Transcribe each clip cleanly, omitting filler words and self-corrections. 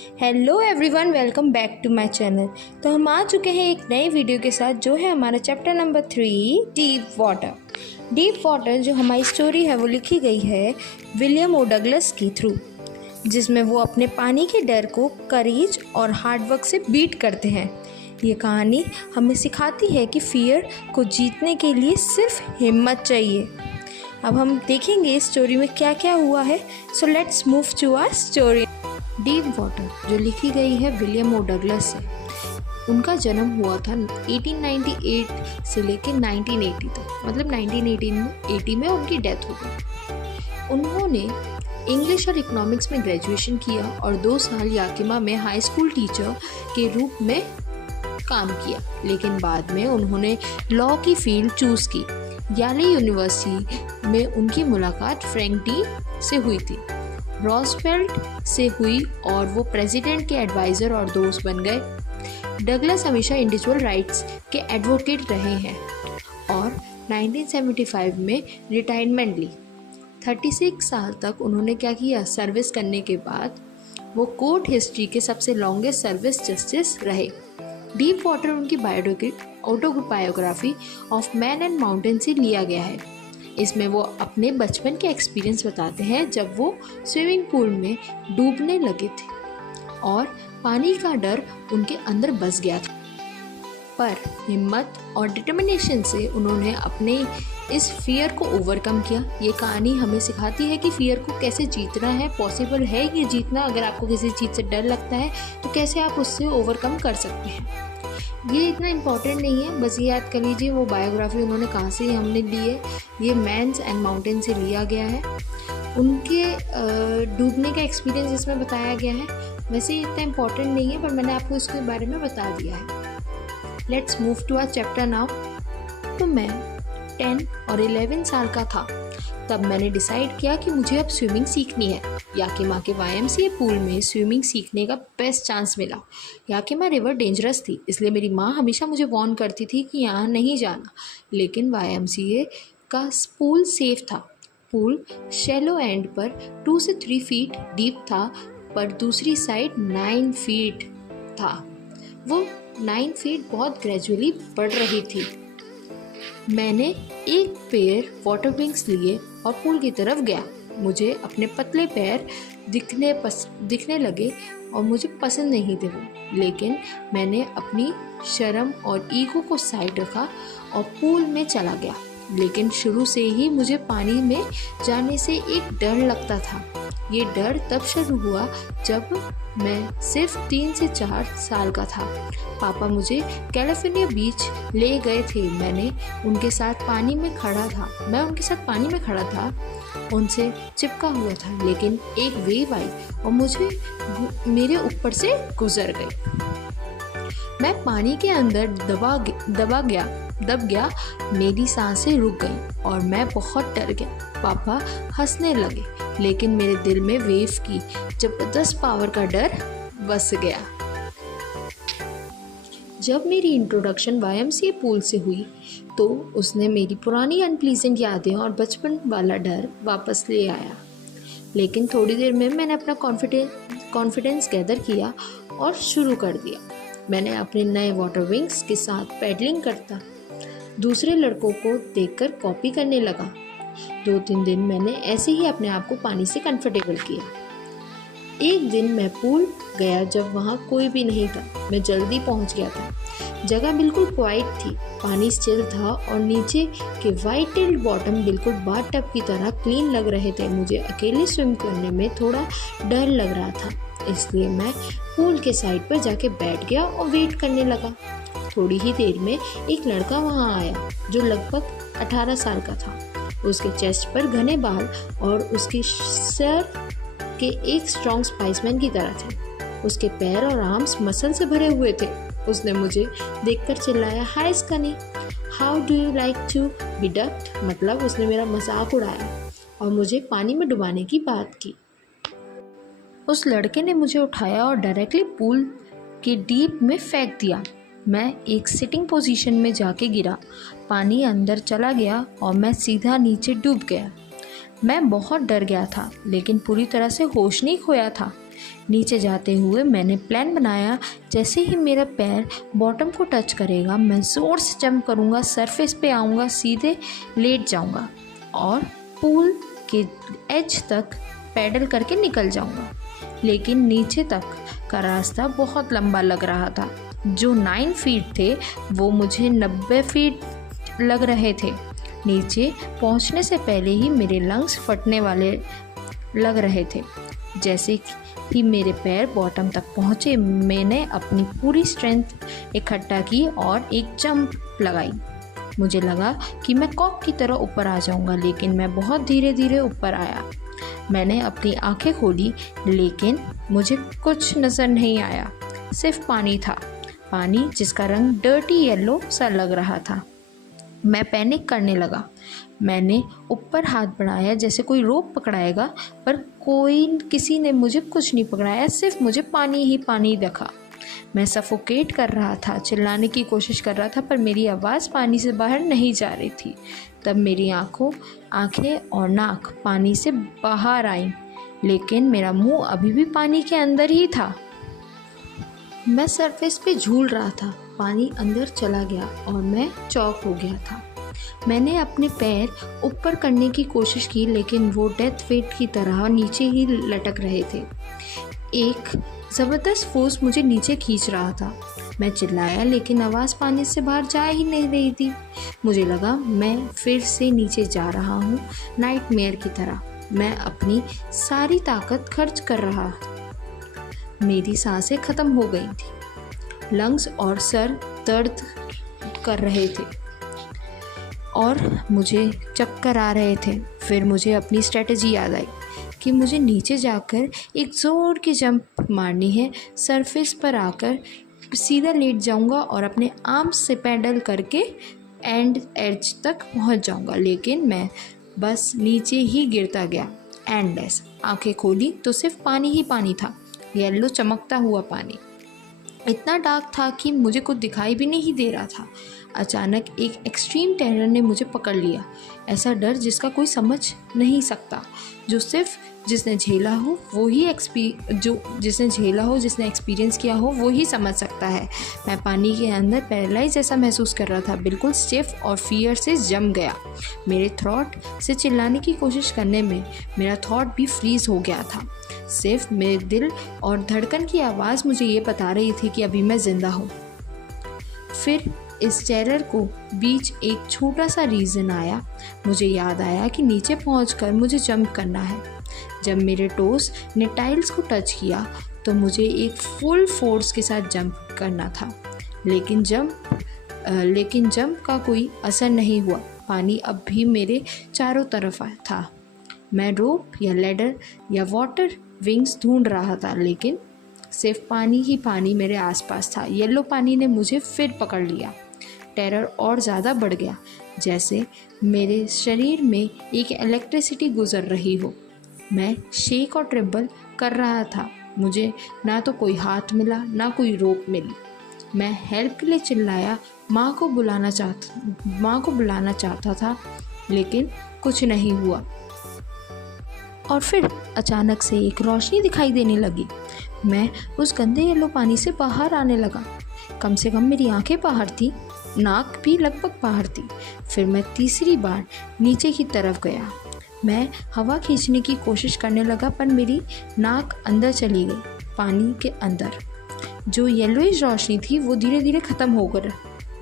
Hello everyone, welcome back to my channel. तो हम आ चुके हैं एक नए वीडियो के साथ, जो है हमारा chapter number 3 deep water. Deep water जो हमारी स्टोरी है वो लिखी गई है विलियम ओ डगलस के थ्रू, जिसमें वो अपने पानी के डर को करेज और हार्डवर्क से बीट करते हैं। ये कहानी हमें सिखाती है कि फियर को जीतने के लिए सिर्फ हिम्मत चाहिए। अब हम देखेंगे इस स्टोरी में क्या क्या हुआ है। So let's move to our story. Deep water जो लिखी गई है विलियम ओ डगलस से। उनका जन्म हुआ था 1898 से लेकर 1980 तक, मतलब 1980 में उनकी डेथ हो गई। उन्होंने इंग्लिश और इकोनॉमिक्स में ग्रेजुएशन किया और 2 साल याकिमा में हाई स्कूल टीचर के रूप में काम किया, लेकिन बाद में उन्होंने लॉ की फील्ड चूज़ की। याले यूनिवर्सिटी में उनकी मुलाकात फ्रैंक डी से हुई थी, रॉजवेल्ट से हुई और वो प्रेसिडेंट के एडवाइज़र और दोस्त बन गए। डगलस हमेशा इंडिविजुअल राइट्स के एडवोकेट रहे हैं और 1975 में रिटायरमेंट ली। 36 साल तक उन्होंने क्या किया, सर्विस करने के बाद वो कोर्ट हिस्ट्री के सबसे लॉन्गेस्ट सर्विस जस्टिस रहे। डीप वाटर उनकी autobiography of man and mountain से लिया गया है। इसमें वो अपने बचपन के एक्सपीरियंस बताते हैं जब वो स्विमिंग पूल में डूबने लगे थे और पानी का डर उनके अंदर बस गया था, पर हिम्मत और डिटर्मिनेशन से उन्होंने अपने इस फियर को ओवरकम किया। ये कहानी हमें सिखाती है कि फियर को कैसे जीतना है। पॉसिबल है ये जीतना। अगर आपको किसी चीज़ से डर लगता है तो कैसे आप उससे ओवरकम कर सकते हैं। ये इतना इम्पॉर्टेंट नहीं है, बस ये याद कर लीजिए वो बायोग्राफी उन्होंने कहाँ से हमने ली है। ये मैन्स एंड माउंटेन से लिया गया है। उनके डूबने का एक्सपीरियंस इसमें बताया गया है। वैसे इतना इम्पॉर्टेंट नहीं है, पर मैंने आपको इसके बारे में बता दिया है। Let's move to our chapter now. तो मैं 10 और 11 साल का था तब मैंने डिसाइड किया कि मुझे अब स्विमिंग सीखनी है। याकिमा के YMCA पूल में स्विमिंग सीखने का बेस्ट चांस मिला। याकिमा रिवर डेंजरस थी, इसलिए मेरी माँ हमेशा मुझे वार्न करती थी कि यहाँ नहीं जाना, लेकिन YMCA का पूल सेफ था। पूल शैलो एंड पर 2 से 3 फीट डीप था, पर दूसरी साइड 9 फीट था। वो 9 फीट बहुत ग्रेजुअली बढ़ रही थी। मैंने एक पेयर वाटर विंग्स लिए और पूल की तरफ गया। मुझे अपने पतले पैर दिखने लगे और मुझे पसंद नहीं थे वो, लेकिन मैंने अपनी शर्म और ईगो को साइड रखा और पूल में चला गया। लेकिन शुरू से ही मुझे पानी में जाने से एक डर लगता था। ये डर तब शुरू हुआ जब मैं सिर्फ 3 से 4 साल का था। पापा मुझे कैलिफोर्निया बीच ले गए थे। मैं उनके साथ पानी में खड़ा था, उनसे चिपका हुआ था, लेकिन एक वेव आई और मेरे ऊपर से गुजर गई। मैं पानी के अंदर दब गया। मेरी सांसें रुक गई और मैं बहुत डर गया। पापा हंसने लगे, लेकिन मेरे दिल में वेव की जबरदस्त पावर का डर बस गया। जब मेरी इंट्रोडक्शन YMCA पूल से हुई तो उसने मेरी पुरानी अनप्लीजेंट यादें और बचपन वाला डर वापस ले आया। लेकिन थोड़ी देर में मैंने अपना कॉन्फिडेंस गैदर किया और शुरू कर दिया। मैंने अपने नए वाटर विंग्स के साथ पैडलिंग करता दूसरे लड़कों को देखकर कॉपी करने लगा। 2-3 दिन मैंने ऐसे ही अपने आप को पानी से कंफर्टेबल किया। एक दिन मैं पूल गया जब वहाँ कोई भी नहीं था। मैं जल्दी पहुँच गया था। जगह बिल्कुल क्वाइट थी, पानी स्टिल था और नीचे के वाइट टेल्ड बॉटम बिल्कुल बाथटब की तरह क्लीन लग रहे थे। मुझे अकेले स्विम करने में थोड़ा डर लग रहा था, इसलिए मैं पूल के साइड पर जाके बैठ गया और वेट करने लगा। थोड़ी ही देर में एक लड़का वहाँ आया जो लगभग 18 साल का था। उसके चेस्ट पर घने बाल और उसके सर के एक स्ट्रॉन्ग स्पाइसमैन की तरह थे। उसके पैर और आर्म्स मसल से भरे हुए थे। उसने मुझे देखकर चिल्लाया, hi skinny, how do you like to be ducked? मतलब उसने मेरा मजाक उड़ाया और मुझे पानी में डुबाने की बात की। उस लड़के ने मुझे उठाया और डायरेक्टली पूल के डीप में फेंक दिया। मैं एक सिटिंग पोजीशन में जाके गिरा। पानी अंदर चला गया और मैं सीधा नीचे डूब गया। मैं बहुत डर गया था, लेकिन पूरी तरह से होश नहीं खोया था। नीचे जाते हुए मैंने प्लान बनाया, जैसे ही मेरा पैर बॉटम को टच करेगा मैं ज़ोर से जंप करूँगा, सरफेस पे आऊँगा, सीधे लेट जाऊँगा और पूल के एज तक पैडल करके निकल जाऊँगा। लेकिन नीचे तक का रास्ता बहुत लंबा लग रहा था। जो 9 फीट थे वो मुझे 90 फीट लग रहे थे। नीचे पहुंचने से पहले ही मेरे लंग्स फटने वाले लग रहे थे। जैसे ही मेरे पैर बॉटम तक पहुंचे मैंने अपनी पूरी स्ट्रेंथ इकट्ठा की और एक जंप लगाई। मुझे लगा कि मैं कॉक की तरह ऊपर आ जाऊंगा, लेकिन मैं बहुत धीरे धीरे ऊपर आया। मैंने अपनी आंखें खोली लेकिन मुझे कुछ नज़र नहीं आया, सिर्फ पानी था। पानी जिसका रंग डर्टी येलो सा लग रहा था। मैं पैनिक करने लगा। मैंने ऊपर हाथ बढ़ाया जैसे कोई रोप पकड़ाएगा, पर किसी ने मुझे कुछ नहीं पकड़ाया, सिर्फ मुझे पानी ही पानी दिखा। मैं सफोकेट कर रहा था, चिल्लाने की कोशिश कर रहा था, पर मेरी आवाज़ पानी से बाहर नहीं जा रही थी। तब मेरी आँखें और नाक पानी से बाहर आई, लेकिन मेरा मुंह अभी भी पानी के अंदर ही था। मैं सरफेस पे झूल रहा था। पानी अंदर चला गया और मैं चौक हो गया था। मैंने अपने पैर ऊपर करने की कोशिश की, लेकिन वो डेथ वेट की तरह नीचे ही लटक रहे थे। एक ज़बरदस्त फोर्स मुझे नीचे खींच रहा था। मैं चिल्लाया लेकिन आवाज़ पानी से बाहर जा ही नहीं रही थी। मुझे लगा मैं फिर से नीचे जा रहा हूँ, नाइटमेयर की तरह। मैं अपनी सारी ताकत खर्च कर रहा। मेरी सांसें ख़त्म हो गई थी, लंग्स और सर दर्द कर रहे थे और मुझे चक्कर आ रहे थे। फिर मुझे अपनी स्ट्रेटजी याद आई कि मुझे नीचे जाकर एक ज़ोर की जंप मारनी है। सरफेस पर आकर सीधा लेट जाऊंगा और अपने आर्म से पैडल करके एंड एज तक पहुंच जाऊंगा। लेकिन मैं बस नीचे ही गिरता गया। एंडलेस। आंखें खोली तो सिर्फ पानी ही पानी था, येलो चमकता हुआ पानी। इतना डार्क था कि मुझे कुछ दिखाई भी नहीं दे रहा था। अचानक एक एक्सट्रीम टेरर ने मुझे पकड़ लिया। ऐसा डर जिसका कोई समझ नहीं सकता, जो सिर्फ जिसने झेला हो जिसने एक्सपीरियंस किया हो वो ही समझ सकता है। मैं पानी के अंदर पैरालाइज जैसा महसूस कर रहा था, बिल्कुल स्टिफ और फियर से जम गया। मेरे थ्रॉट से चिल्लाने की कोशिश करने में मेरा थॉट भी फ्रीज हो गया था। सिर्फ मेरे दिल और धड़कन की आवाज़ मुझे ये बता रही थी कि अभी मैं ज़िंदा हूँ। फिर इस टेरर को बीच एक छोटा सा रीज़न आया। मुझे याद आया कि नीचे पहुंचकर मुझे जंप करना है। जब मेरे टोस ने टाइल्स को टच किया तो मुझे एक फुल फोर्स के साथ जंप करना था, लेकिन जंप का कोई असर नहीं हुआ। पानी अब भी मेरे चारों तरफ था। मैं रोप या लैडर या वाटर विंग्स ढूंढ रहा था, लेकिन सिर्फ पानी ही पानी मेरे आसपास था। येलो पानी ने मुझे फिर पकड़ लिया। टेरर और ज़्यादा बढ़ गया, जैसे मेरे शरीर में एक इलेक्ट्रिसिटी गुजर रही हो। मैं शेक और ट्रिबल कर रहा था। मुझे ना तो कोई हाथ मिला ना कोई रोप मिली। मैं हेल्प के लिए चिल्लाया, माँ को बुलाना चाहता था, लेकिन कुछ नहीं हुआ। और फिर अचानक से एक रोशनी दिखाई देने लगी। मैं उस गंदे येलो पानी से बाहर आने लगा। कम से कम मेरी आंखें बाहर थी, नाक भी लगभग बाहर थी। फिर मैं तीसरी बार नीचे की तरफ गया। मैं हवा खींचने की कोशिश करने लगा, पर मेरी नाक अंदर चली गई। पानी के अंदर जो येलोइश रोशनी थी वो धीरे धीरे ख़त्म हो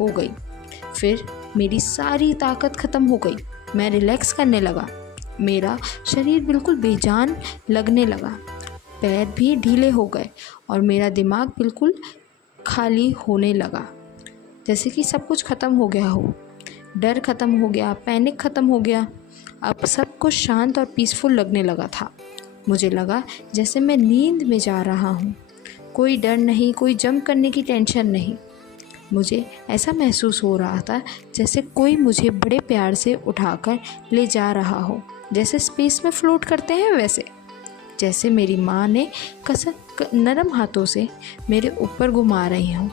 गई। फिर मेरी सारी ताकत ख़त्म हो गई। मैं रिलैक्स करने लगा। मेरा शरीर बिल्कुल बेजान लगने लगा। पैर भी ढीले हो गए और मेरा दिमाग बिल्कुल खाली होने लगा, जैसे कि सब कुछ ख़त्म हो गया हो। डर ख़त्म हो गया, पैनिक ख़त्म हो गया। अब सब कुछ शांत और पीसफुल लगने लगा था। मुझे लगा जैसे मैं नींद में जा रहा हूँ। कोई डर नहीं, कोई जंप करने की टेंशन नहीं। मुझे ऐसा महसूस हो रहा था जैसे कोई मुझे बड़े प्यार से उठाकर ले जा रहा हो, जैसे स्पेस में फ्लोट करते हैं वैसे। जैसे मेरी माँ ने नरम हाथों से मेरे ऊपर घुमा रही हूँ।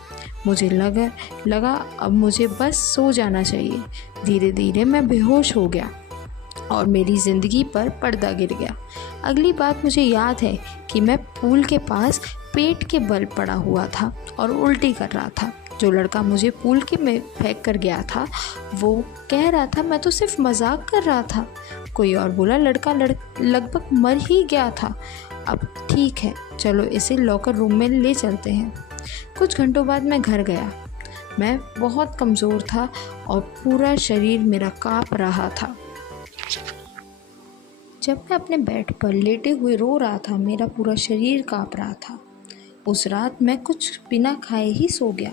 मुझे लगा अब मुझे बस सो जाना चाहिए। धीरे धीरे मैं बेहोश हो गया। और मेरी ज़िंदगी पर पर्दा गिर गया। अगली बात मुझे याद है कि मैं पूल के पास पेट के बल पड़ा हुआ था और उल्टी कर रहा था। जो लड़का मुझे पूल के में फेंक कर गया था वो कह रहा था मैं तो सिर्फ मजाक कर रहा था। कोई और बोला लड़का लगभग मर ही गया था। अब ठीक है, चलो इसे लॉकर रूम में ले चलते हैं। कुछ घंटों बाद मैं घर गया। मैं बहुत कमज़ोर था और पूरा शरीर मेरा काँप रहा था। जब मैं अपने बेड पर लेटे हुए रो रहा था, मेरा पूरा शरीर काँप रहा था। उस रात मैं कुछ बिना खाए ही सो गया।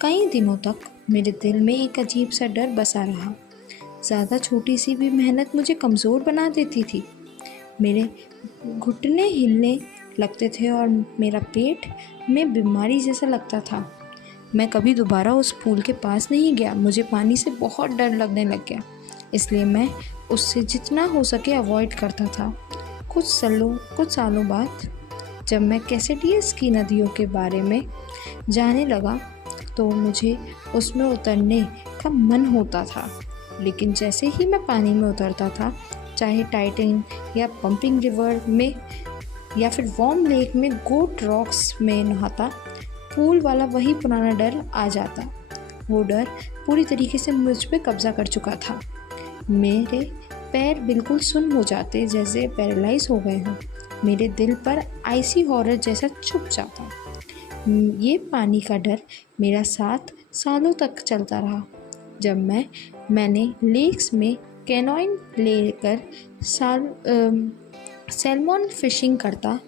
कई दिनों तक मेरे दिल में एक अजीब सा डर बसा रहा। ज़्यादा छोटी सी भी मेहनत मुझे कमज़ोर बना देती थी। मेरे घुटने हिलने लगते थे और मेरा पेट में बीमारी जैसा लगता था। मैं कभी दोबारा उस पूल के पास नहीं गया। मुझे पानी से बहुत डर लगने लग गया, इसलिए मैं उससे जितना हो सके अवॉइड करता था। कुछ सालों बाद जब मैं कैसेडियस की नदियों के बारे में जानने लगा तो मुझे उसमें उतरने का मन होता था। लेकिन जैसे ही मैं पानी में उतरता था, चाहे टाइटन या पंपिंग रिवर में या फिर वार्म लेक में गोट रॉक्स में नहाता, पूल वाला वही पुराना डर आ जाता। वो डर पूरी तरीके से मुझ पे कब्जा कर चुका था। मेरे पैर बिल्कुल सुन्न हो जाते, जैसे पैरालाइज हो गए हों। मेरे दिल पर आइसी हॉरर जैसा चुप जाता। ये पानी का डर मेरा साथ सालों तक चलता रहा। जब मैंने लेक्स में कैनोइंग लेकर सैल्मन फिशिंग करता,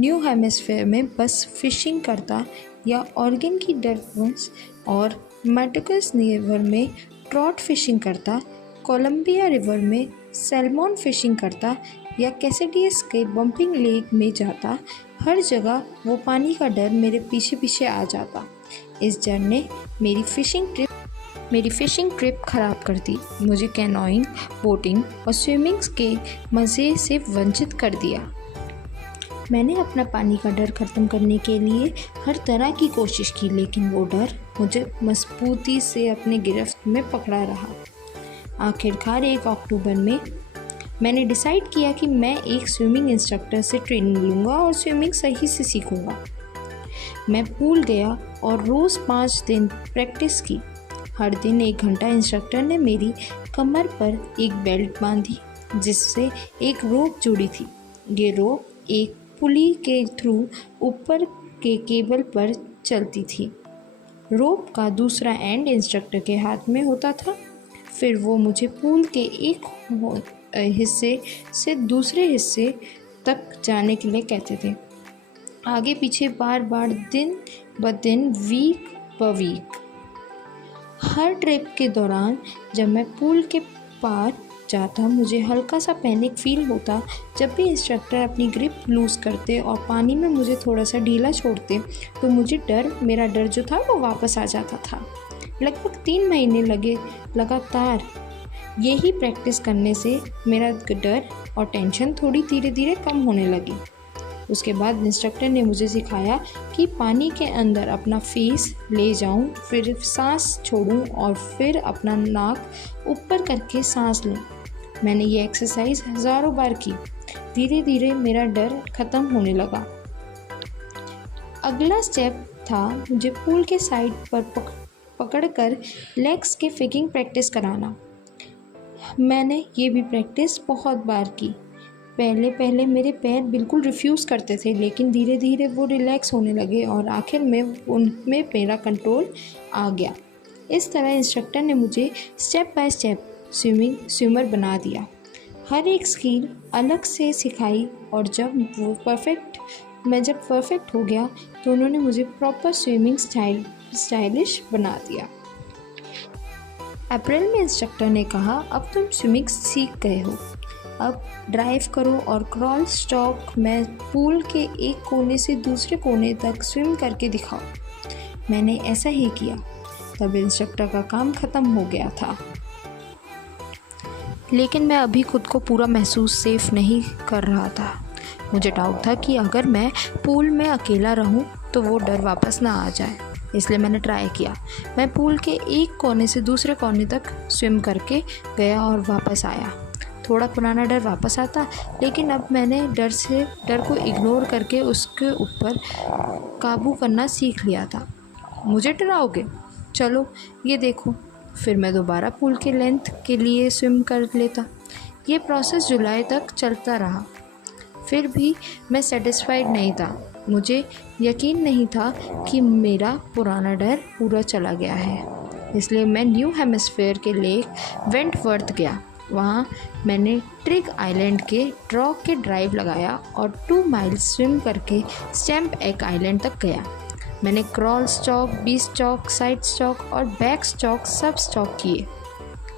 न्यू हेमिस्फेयर में बस फिशिंग करता, या ऑर्गन की डल्फिन्स और मैटिकस रिवर में ट्रॉट फिशिंग करता, कोलंबिया रिवर में सैल्मन फिशिंग करता, या कैसेडियस के बम्पिंग लेक में जाता, हर जगह वो पानी का डर मेरे पीछे पीछे आ जाता। इस डर ने मेरी फिशिंग ट्रिप ख़राब कर दी। मुझे कैनोइंग, बोटिंग और स्विमिंग के मज़े से वंचित कर दिया। मैंने अपना पानी का डर ख़त्म करने के लिए हर तरह की कोशिश की, लेकिन वो डर मुझे मजबूती से अपने गिरफ्त में पकड़ा रहा। आखिरकार 1 अक्टूबर में मैंने डिसाइड किया कि मैं एक स्विमिंग इंस्ट्रक्टर से ट्रेनिंग लूँगा और स्विमिंग सही से सीखूँगा। मैं पूल गया और रोज़ 5 दिन प्रैक्टिस की। हर दिन 1 घंटा। इंस्ट्रक्टर ने मेरी कमर पर एक बेल्ट बांधी जिससे एक रोप जुड़ी थी। ये रोप एक पुली के थ्रू ऊपर के केबल पर चलती थी। रोप का दूसरा एंड इंस्ट्रक्टर के हाथ में होता था। फिर वो मुझे पूल के एक हिस्से से दूसरे हिस्से तक जाने के लिए कहते थे, आगे पीछे बार बार, दिन ब दिन, वीक ब वीक। हर ट्रिप के दौरान जब मैं पूल के पार जाता, मुझे हल्का सा पैनिक फील होता। जब भी इंस्ट्रक्टर अपनी ग्रिप लूज़ करते और पानी में मुझे थोड़ा सा ढीला छोड़ते तो मेरा डर जो था वो वापस आ जाता था। लगभग 3 महीने लगे लगातार यही प्रैक्टिस करने से मेरा डर और टेंशन थोड़ी धीरे धीरे कम होने लगी। उसके बाद इंस्ट्रक्टर ने मुझे सिखाया कि पानी के अंदर अपना फेस ले जाऊं, फिर सांस छोड़ूं और फिर अपना नाक ऊपर करके सांस लूं। मैंने ये एक्सरसाइज हज़ारों बार की। धीरे धीरे मेरा डर ख़त्म होने लगा। अगला स्टेप था मुझे पूल के साइड पर पकड़कर लेग्स के फिगिंग प्रैक्टिस कराना। मैंने ये भी प्रैक्टिस बहुत बार की। पहले मेरे पैर बिल्कुल रिफ्यूज़ करते थे, लेकिन धीरे धीरे वो रिलैक्स होने लगे और आखिर में उनमें मेरा कंट्रोल आ गया। इस तरह इंस्ट्रक्टर ने मुझे स्टेप बाय स्टेप स्विमर बना दिया। हर एक स्किल अलग से सिखाई और जब मैं परफेक्ट हो गया तो उन्होंने मुझे प्रॉपर स्विमिंग स्टाइलिश बना दिया। अप्रैल में इंस्ट्रक्टर ने कहा, अब तुम स्विमिंग सीख गए हो, अब ड्राइव करो और क्रॉल स्टॉक में पूल के एक कोने से दूसरे कोने तक स्विम करके दिखाओ। मैंने ऐसा ही किया। तब इंस्ट्रक्टर का काम ख़त्म हो गया था, लेकिन मैं अभी खुद को पूरा महसूस सेफ नहीं कर रहा था। मुझे डाउट था कि अगर मैं पूल में अकेला रहूं तो वो डर वापस ना आ जाए, इसलिए मैंने ट्राई किया। मैं पूल के एक कोने से दूसरे कोने तक स्विम करके गया और वापस आया। थोड़ा पुराना डर वापस आता, लेकिन अब मैंने डर को इग्नोर करके उसके ऊपर काबू करना सीख लिया था। मुझे डराओगे? चलो ये देखो। फिर मैं दोबारा पूल के लेंथ के लिए स्विम कर लेता। ये प्रोसेस जुलाई तक चलता रहा। फिर भी मैं सेटिस्फाइड नहीं था। मुझे यकीन नहीं था कि मेरा पुराना डर पूरा चला गया है। इसलिए मैं न्यू हेमिस्फीयर के लेक वेंटवर्थ गया। वहाँ मैंने ट्रिग आइलैंड के ड्रॉक के ड्राइव लगाया और 2 माइल्स स्विम करके स्टैम्प एक आइलैंड तक गया। मैंने क्रॉल स्टॉक, बी स्टॉक, साइड स्टॉक और बैक स्टॉक सब स्टॉक किए।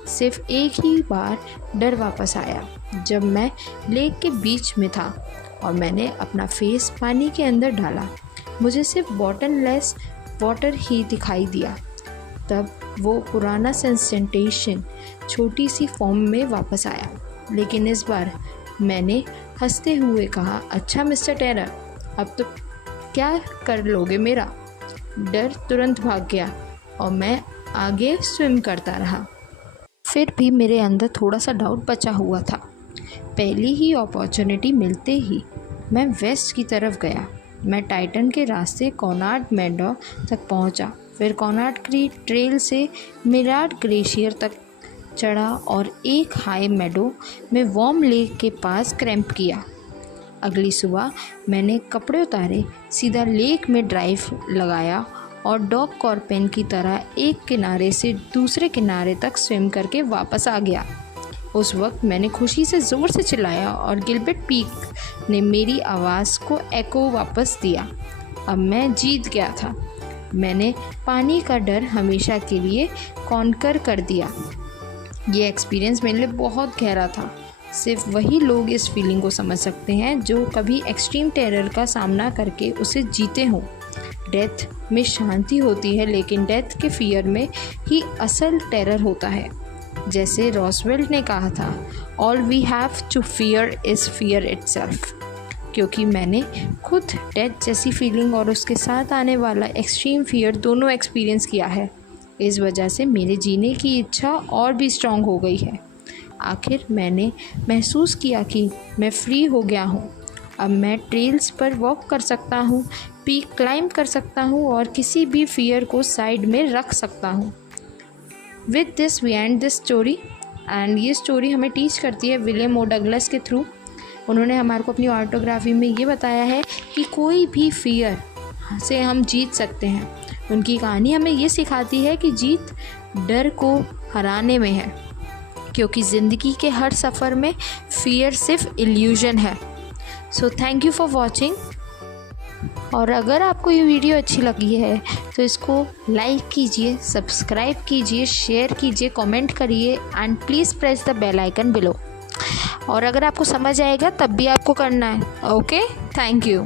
सिर्फ एक ही बार डर वापस आया, जब मैं लेक के बीच में था और मैंने अपना फेस पानी के अंदर डाला। मुझे सिर्फ बॉटमलेस वाटर ही दिखाई दिया। तब वो पुराना सेंसेशन छोटी सी फॉर्म में वापस आया, लेकिन इस बार मैंने हंसते हुए कहा, अच्छा मिस्टर टेरर, अब तो क्या कर लोगे मेरा? डर तुरंत भाग गया और मैं आगे स्विम करता रहा। फिर भी मेरे अंदर थोड़ा सा डाउट बचा हुआ था। पहली ही अपॉर्चुनिटी मिलते ही मैं वेस्ट की तरफ गया। मैं टाइटन के रास्ते कॉनार्ड मेडो तक पहुंचा, फिर कॉनार्ड क्रीक ट्रेल से मिराड ग्लेशियर तक चढ़ा और एक हाई मेडो में वार्म लेक के पास क्रैम्प किया। अगली सुबह मैंने कपड़े उतारे, सीधा लेक में ड्राइव लगाया और डॉग कॉर्पेन की तरह एक किनारे से दूसरे किनारे तक स्विम करके वापस आ गया। उस वक्त मैंने खुशी से ज़ोर से चिल्लाया और गिलबर्ट पीक ने मेरी आवाज़ को एको वापस दिया। अब मैं जीत गया था। मैंने पानी का डर हमेशा के लिए कॉन्कर कर दिया। ये एक्सपीरियंस मेरे लिए बहुत गहरा था। सिर्फ वही लोग इस फीलिंग को समझ सकते हैं जो कभी एक्सट्रीम टेरर का सामना करके उसे जीते हों। डेथ में शांति होती है, लेकिन डेथ के फियर में ही असल टेरर होता है। जैसे रॉसवेल्ट ने कहा था, all we have to fear is fear itself. क्योंकि मैंने खुद डेथ जैसी फीलिंग और उसके साथ आने वाला एक्सट्रीम फियर दोनों एक्सपीरियंस किया है। इस वजह से मेरे जीने की इच्छा और भी स्ट्रॉन्ग हो गई है। आखिर मैंने महसूस किया कि मैं फ्री हो गया हूँ। अब मैं ट्रेल्स पर वॉक कर सकता हूँ, पीक क्लाइंब कर सकता हूँ और किसी भी फियर को साइड में रख सकता हूँ। With this we end this story. And ये स्टोरी हमें टीच करती है विलियम ओ डगलस के थ्रू। उन्होंने हमारे को अपनी ऑटोग्राफी में ये बताया है कि कोई भी फियर से हम जीत सकते हैं। उनकी कहानी हमें ये सिखाती है कि जीत डर को हराने में है, क्योंकि ज़िंदगी के हर सफ़र में फियर सिर्फ इल्यूजन है। So thank you for watching. और अगर आपको ये वीडियो अच्छी लगी है तो इसको लाइक कीजिए, सब्सक्राइब कीजिए, शेयर कीजिए, कमेंट करिए and please press the bell icon below. और अगर आपको समझ आएगा तब भी आपको करना है। Okay, thank you.